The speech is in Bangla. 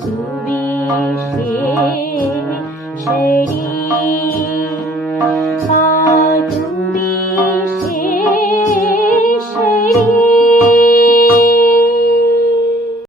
জুড়ি সে শরীর